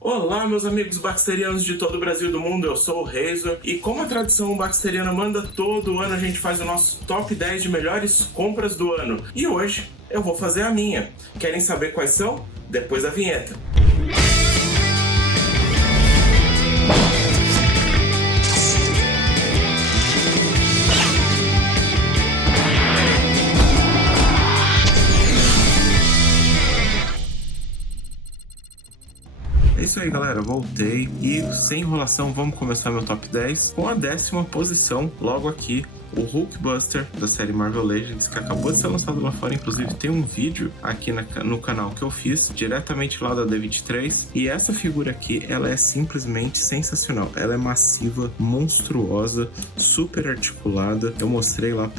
Olá, meus amigos baxterianos de todo o Brasil e do mundo, eu sou o Razor e como a tradição baxteriana manda, todo ano a gente faz o nosso top 10 de melhores compras do ano. E hoje eu vou fazer a minha. Querem saber quais são? Depois da vinheta. É isso aí, galera, voltei e sem enrolação vamos começar meu top 10 com a 10ª posição, logo aqui, o Hulkbuster da série Marvel Legends, que acabou de ser lançado lá fora. Inclusive tem um vídeo aqui no canal que eu fiz diretamente lá da D23, e essa figura aqui, ela é simplesmente sensacional. Ela é massiva, monstruosa, super articulada. Eu mostrei lá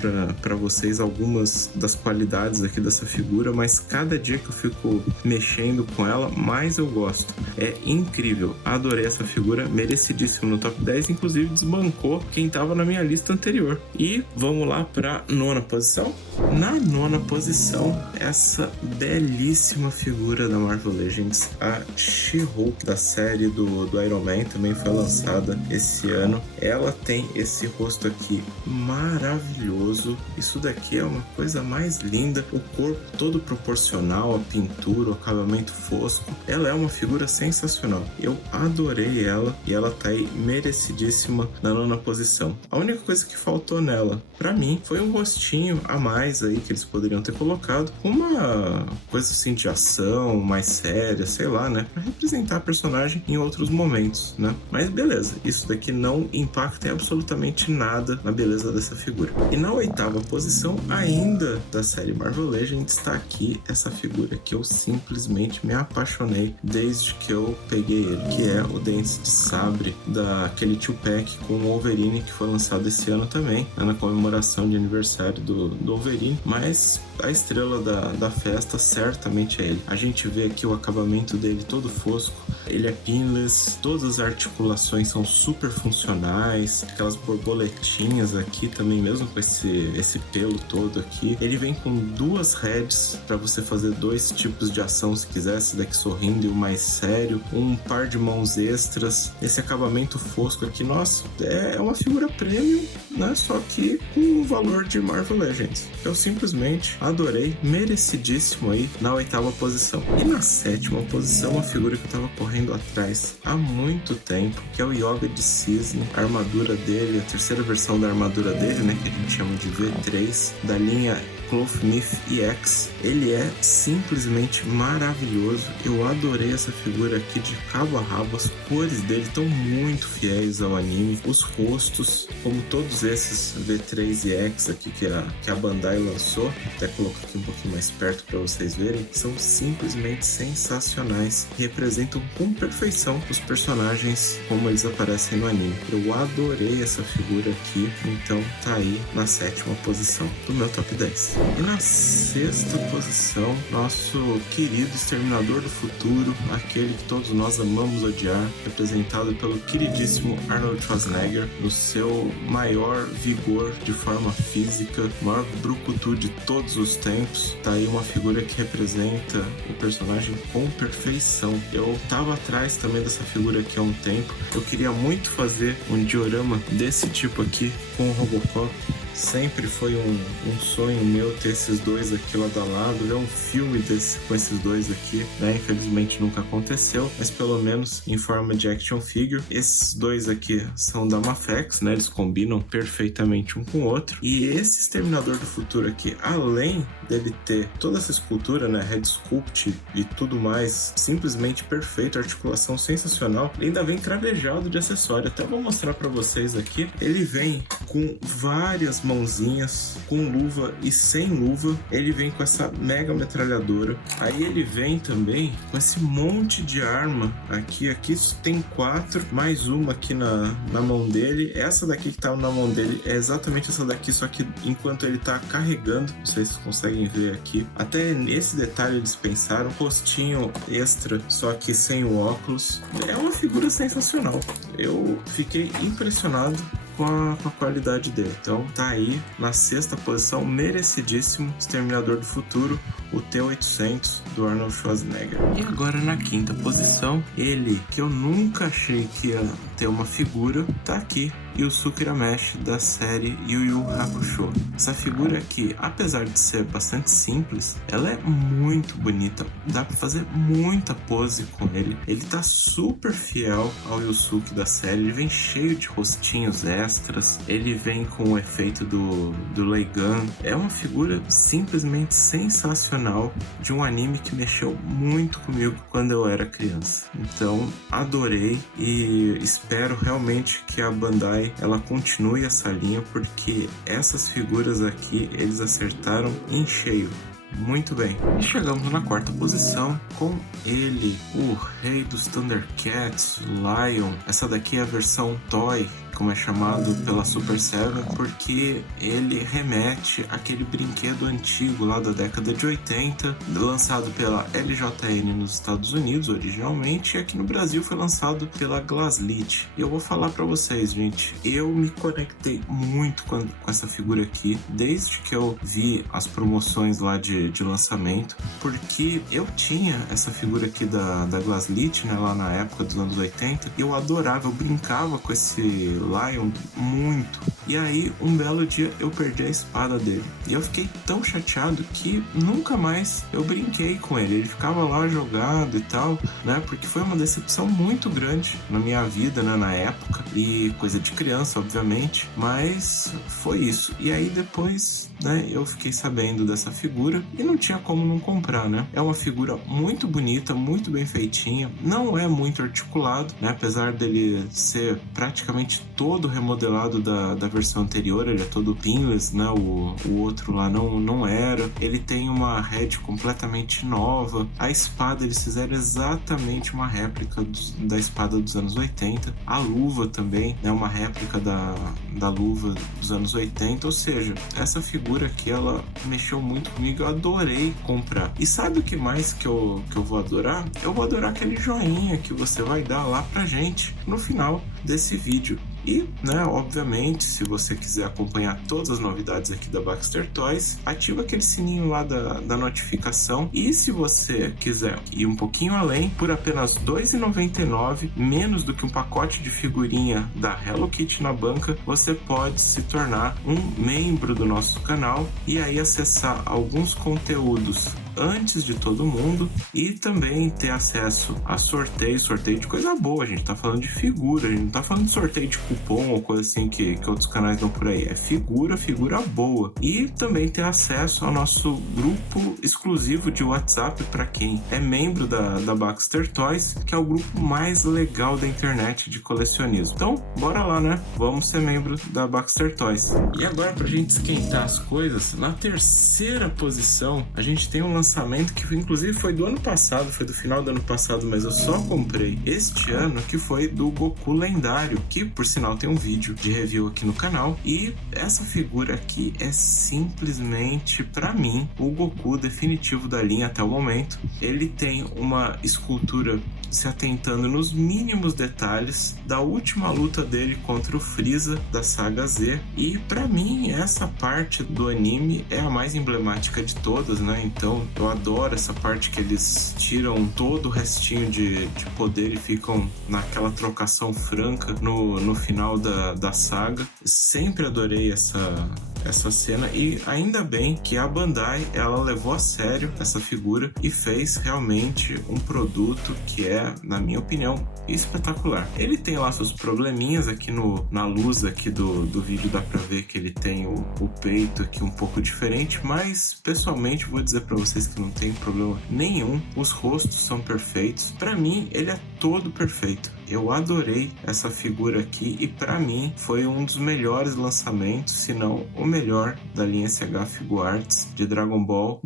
pra vocês algumas das qualidades aqui dessa figura, mas cada dia que eu fico mexendo com ela, mais eu gosto. É incrível, adorei essa figura, merecidíssimo no top 10, inclusive desbancou quem tava na minha lista anterior. E vamos lá para 9ª posição. Na 9ª posição, essa belíssima figura da Marvel Legends, a She-Hulk da série do Iron Man, também foi lançada esse ano. Ela tem esse rosto aqui maravilhoso. Isso daqui é uma coisa mais linda. O corpo todo proporcional, a pintura, o acabamento fosco. Ela é uma figura sensacional. Eu adorei ela e ela tá aí merecidíssima na 9ª posição. A única coisa que faltou nela, pra mim, foi um rostinho a mais aí que eles poderiam ter colocado, uma coisa assim de ação mais séria, sei lá, né, pra representar a personagem em outros momentos, né. Mas beleza, isso daqui não impacta em absolutamente nada na beleza dessa figura. E na 8ª posição, ainda da série Marvel Legends, está aqui essa figura que eu simplesmente me apaixonei desde que eu peguei ele, que é o Dentes de Sabre daquele 2-pack com o Wolverine, que foi lançado esse ano também, na comemoração de aniversário do Wolverine, mas a estrela da festa certamente é ele. A gente vê aqui o acabamento dele todo fosco, ele é pinless, todas as articulações são super funcionais, aquelas borboletinhas aqui também, mesmo com esse pelo todo aqui. Ele vem com 2 heads para você fazer 2 tipos de ação se quiser, esse daqui sorrindo e o mais sério, um par de mãos extras, esse acabamento fosco aqui, nossa, é uma figura premium, né? Só que com o valor de Marvel Legends. Eu simplesmente adorei, merecidíssimo aí na 8ª posição. E na 7ª posição, uma figura que eu tava correndo atrás há muito tempo, que é o Yoga de Cisne. A armadura dele, a terceira versão da armadura dele, né, que a gente chama de V3, da linha Cloth Myth EX. Ele é simplesmente maravilhoso. Eu adorei essa figura aqui de cabo a rabo. As cores dele estão muito fiéis ao anime. Os rostos, como todos esses V3 EX aqui que a Bandai lançou, até coloco aqui um pouquinho mais perto para vocês verem, são simplesmente sensacionais. Representam com perfeição os personagens como eles aparecem no anime. Eu adorei essa figura aqui, então tá aí na 7ª posição do meu top 10. E na 6ª posição, nosso querido Exterminador do Futuro, aquele que todos nós amamos odiar, representado pelo queridíssimo Arnold Schwarzenegger, no seu maior vigor de forma física, maior brucutu de todos os tempos. Tá aí uma figura que representa o personagem com perfeição. Eu tava atrás também dessa figura aqui há um tempo. Eu queria muito fazer um diorama desse tipo aqui com o Robocop. Sempre foi um sonho meu ter esses dois aqui lado a lado, ver um filme com esses dois aqui, né? Infelizmente nunca aconteceu, mas pelo menos em forma de action figure. Esses dois aqui são da Mafex, né? Eles combinam perfeitamente um com o outro. E esse Exterminador do Futuro aqui, além dele ter toda essa escultura, né? Head sculpt e tudo mais, simplesmente perfeito, articulação sensacional, ele ainda vem cravejado de acessório. Até vou mostrar pra vocês aqui. Ele vem com várias mãozinhas, com luva e sem luva. Ele vem com essa mega metralhadora. Aí ele vem também com esse monte de arma aqui. Aqui tem 4, mais uma aqui na mão dele. Essa daqui que tá na mão dele é exatamente essa daqui, só que enquanto ele tá carregando, não sei se vocês conseguem ver aqui, até nesse detalhe eles pensaram, rostinho extra, só que sem o óculos. É uma figura sensacional. Eu fiquei impressionado com a qualidade dele. Então tá aí na 6ª posição, merecidíssimo Exterminador do Futuro, o T-800 do Arnold Schwarzenegger. E agora na 5ª posição, ele que eu nunca achei que ia ter uma figura, tá aqui, Yusuke Urameshi da série Yu Yu Hakusho. Essa figura aqui, apesar de ser bastante simples, ela é muito bonita, dá pra fazer muita pose com ele. Ele tá super fiel ao Yusuke da série, ele vem cheio de rostinhos extras, ele vem com o efeito do Leigan. É uma figura simplesmente sensacional de um anime que mexeu muito comigo quando eu era criança. Então, adorei e espero realmente que a Bandai ela continue essa linha, porque essas figuras aqui eles acertaram em cheio. Muito bem. E chegamos na 4ª posição com ele, o rei dos Thundercats, Lion. Essa daqui é a versão Toy, como é chamado pela Super Seven, porque ele remete àquele brinquedo antigo lá da década de 80, lançado pela LJN nos Estados Unidos originalmente, e aqui no Brasil foi lançado pela Glaslit. E eu vou falar pra vocês, gente, eu me conectei muito com essa figura aqui, desde que eu vi as promoções lá de lançamento, porque eu tinha essa figura aqui da Glaslit, né, lá na época dos anos 80, e eu adorava, eu brincava com esse Lion muito. E aí, um belo dia, eu perdi a espada dele. E eu fiquei tão chateado que nunca mais eu brinquei com ele. Ele ficava lá jogado e tal, né? Porque foi uma decepção muito grande na minha vida, né? Na época. E coisa de criança, obviamente. Mas foi isso. E aí, depois, né? Eu fiquei sabendo dessa figura e não tinha como não comprar, né? É uma figura muito bonita, muito bem feitinha. Não é muito articulado, né? Apesar dele ser praticamente todo remodelado da versão anterior, ele é todo pinless, né? O outro lá não era. Ele tem uma head completamente nova. A espada eles fizeram exatamente uma réplica da espada dos anos 80. A luva também é uma réplica da luva dos anos 80. Ou seja, essa figura aqui ela mexeu muito comigo. Eu adorei comprar. E sabe o que mais que eu vou adorar? Eu vou adorar aquele joinha que você vai dar lá pra gente no final desse vídeo. E, né, obviamente, se você quiser acompanhar todas as novidades aqui da Baxter Toys, ativa aquele sininho lá da notificação. E se você quiser ir um pouquinho além, por apenas R$ 2,99, menos do que um pacote de figurinha da Hello Kitty na banca, você pode se tornar um membro do nosso canal e aí acessar alguns conteúdos antes de todo mundo e também ter acesso a sorteio de coisa boa. A gente tá falando de figura, a gente não tá falando de sorteio de cupom ou coisa assim que outros canais dão por aí. É figura boa. E também ter acesso ao nosso grupo exclusivo de WhatsApp para quem é membro da Baxter Toys, que é o grupo mais legal da internet de colecionismo. Então, bora lá, né? Vamos ser membro da Baxter Toys. E agora, pra gente esquentar as coisas, na 3ª posição, a gente tem um lançamento que inclusive foi do ano passado, foi do final do ano passado, mas eu só comprei este ano, que foi do Goku lendário, que por sinal tem um vídeo de review aqui no canal. E essa figura aqui é simplesmente, pra mim, o Goku definitivo da linha até o momento. Ele tem uma escultura se atentando nos mínimos detalhes da última luta dele contra o Freeza da saga Z, e pra mim essa parte do anime é a mais emblemática de todas, né? Então eu adoro essa parte que eles tiram todo o restinho de poder e ficam naquela trocação franca no final da saga. Sempre adorei essa cena, e ainda bem que a Bandai ela levou a sério essa figura e fez realmente um produto que é, na minha opinião, espetacular. Ele tem lá seus probleminhas aqui na luz aqui do vídeo, dá pra ver que ele tem o peito aqui um pouco diferente, mas pessoalmente vou dizer pra vocês que não tem problema nenhum. Os rostos são perfeitos. Pra mim ele é todo perfeito. Eu adorei essa figura aqui e pra mim foi um dos melhores lançamentos, se não o melhor da linha SH Figuarts de Dragon Ball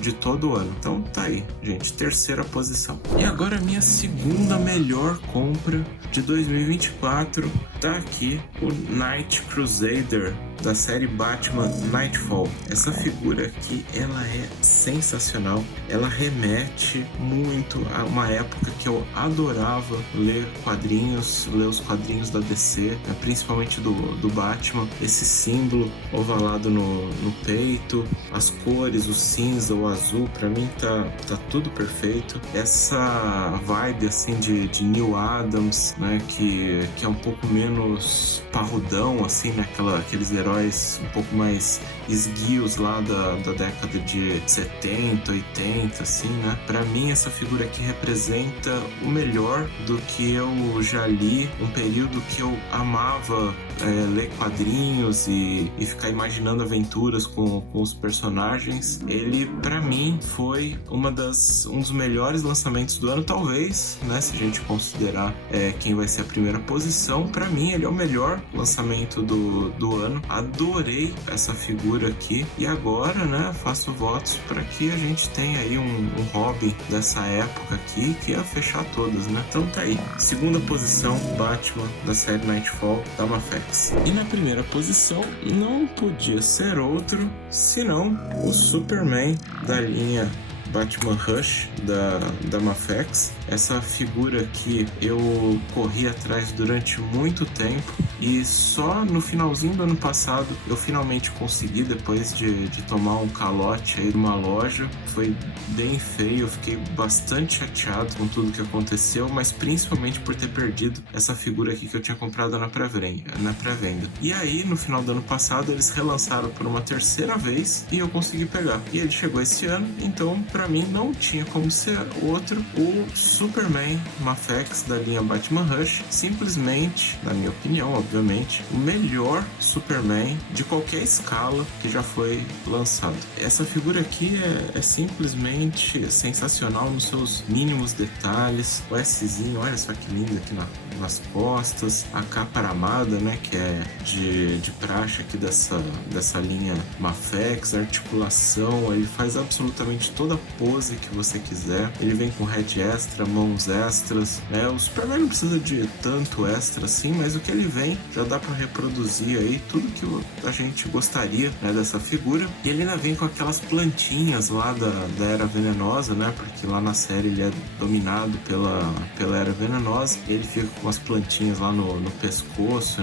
de todo o ano. Então tá aí, gente, 3ª posição. E agora a minha segunda melhor compra de 2024 tá aqui, o Night Crusader da série Batman Nightfall. Essa figura aqui, ela é sensacional. Ela remete muito a uma época que eu adorava ler quadrinhos, ler os quadrinhos da DC, né, principalmente do Batman. Esse símbolo ovalado no peito, as cores, o cinza, o azul, pra mim tá tudo perfeito. Essa vibe assim de Neil Adams, né, que é um pouco menos parrudão, assim, né, aqueles heróis um pouco mais esguios lá da década de 70, 80, assim, né? Pra mim, essa figura aqui representa o melhor do que eu já li, um período que eu amava ler quadrinhos e ficar imaginando aventuras com os personagens. Ele, pra mim, foi um dos melhores lançamentos do ano, talvez, né? Se a gente considerar quem vai ser a primeira posição, pra mim ele é o melhor lançamento do ano. Adorei essa figura aqui e agora, né, faço votos para que a gente tenha aí um Robin dessa época aqui que ia fechar todas, né? Então tá aí, segunda posição, Batman da série Nightfall da Mafex. E na primeira posição não podia ser outro senão o Superman da linha Batman Rush da Mafex. Essa figura que eu corri atrás durante muito tempo e só no finalzinho do ano passado eu finalmente consegui, depois de tomar um calote aí numa loja. Foi bem feio, eu fiquei bastante chateado com tudo que aconteceu, mas principalmente por ter perdido essa figura aqui que eu tinha comprado na pré-venda. E aí, no final do ano passado, eles relançaram por uma terceira vez e eu consegui pegar. E ele chegou esse ano, então pra mim não tinha como ser outro, o Superman Mafex da linha Batman Rush. Simplesmente, na minha opinião, obviamente, o melhor Superman de qualquer escala que já foi lançado. Essa figura aqui é simplesmente sensacional nos seus mínimos detalhes. O Szinho, olha só que lindo aqui nas costas, a capa aramada, né, que é de praxe aqui dessa linha Mafex, a articulação, ele faz absolutamente toda a pose que você quiser. Ele vem com head extra, mãos extras, né? O Superman não precisa de tanto extra assim, mas o que ele vem já dá para reproduzir aí tudo que a gente gostaria, né, dessa figura. E ele ainda vem com aquelas plantinhas lá da Era Venenosa, né? Porque lá na série ele é dominado pela Era Venenosa. Ele fica com as plantinhas lá no pescoço,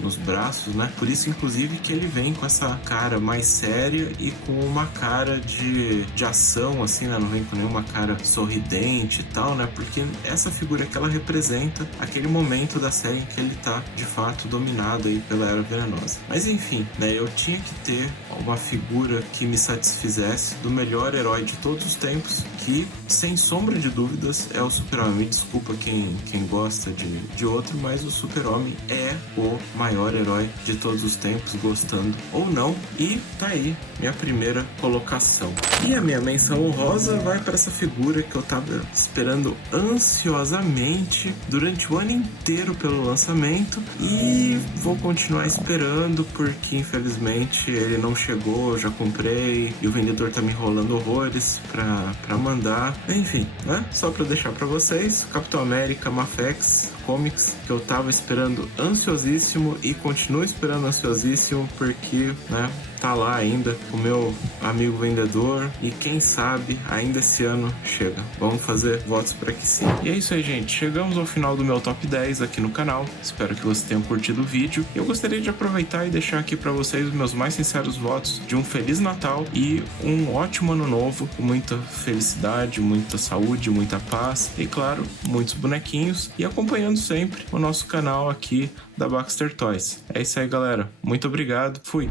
nos braços, né? Por isso, inclusive, que ele vem com essa cara mais séria e com uma cara de ação, assim, né? Não vem com nenhuma cara sorridente e tal, né? Porque essa figura que ela representa aquele momento da série em que ele tá, de fato, dominado aí pela Era Venenosa. Mas, enfim, né? Eu tinha que ter uma figura que me satisfizesse do melhor herói de todos os tempos, que, sem sombra de dúvidas, é o Super-Homem. Me desculpa quem gosta de outro, mas o Super-Homem é o maior herói de todos os tempos, gostando ou não. E tá aí, minha primeira colocação. E a minha menção honrosa vai para essa figura que eu tava esperando ansiosamente durante o ano inteiro pelo lançamento e vou continuar esperando porque infelizmente ele não chegou, eu já comprei e o vendedor tá me enrolando horrores pra mandar. Enfim, né? Só pra deixar pra vocês, Capitão América Mafex Comics, que eu tava esperando ansiosíssimo e continuo esperando ansiosíssimo porque, né, tá lá ainda o meu amigo vendedor e quem sabe ainda esse ano chega. Vamos fazer votos para que sim. E é isso aí, gente. Chegamos ao final do meu top 10 aqui no canal. Espero que vocês tenham curtido o vídeo. Eu gostaria de aproveitar e deixar aqui para vocês os meus mais sinceros votos de um Feliz Natal e um ótimo ano novo, com muita felicidade, muita saúde, muita paz e, claro, muitos bonequinhos e acompanhando sempre o nosso canal aqui da Baxter Toys. É isso aí, galera. Muito obrigado. Fui!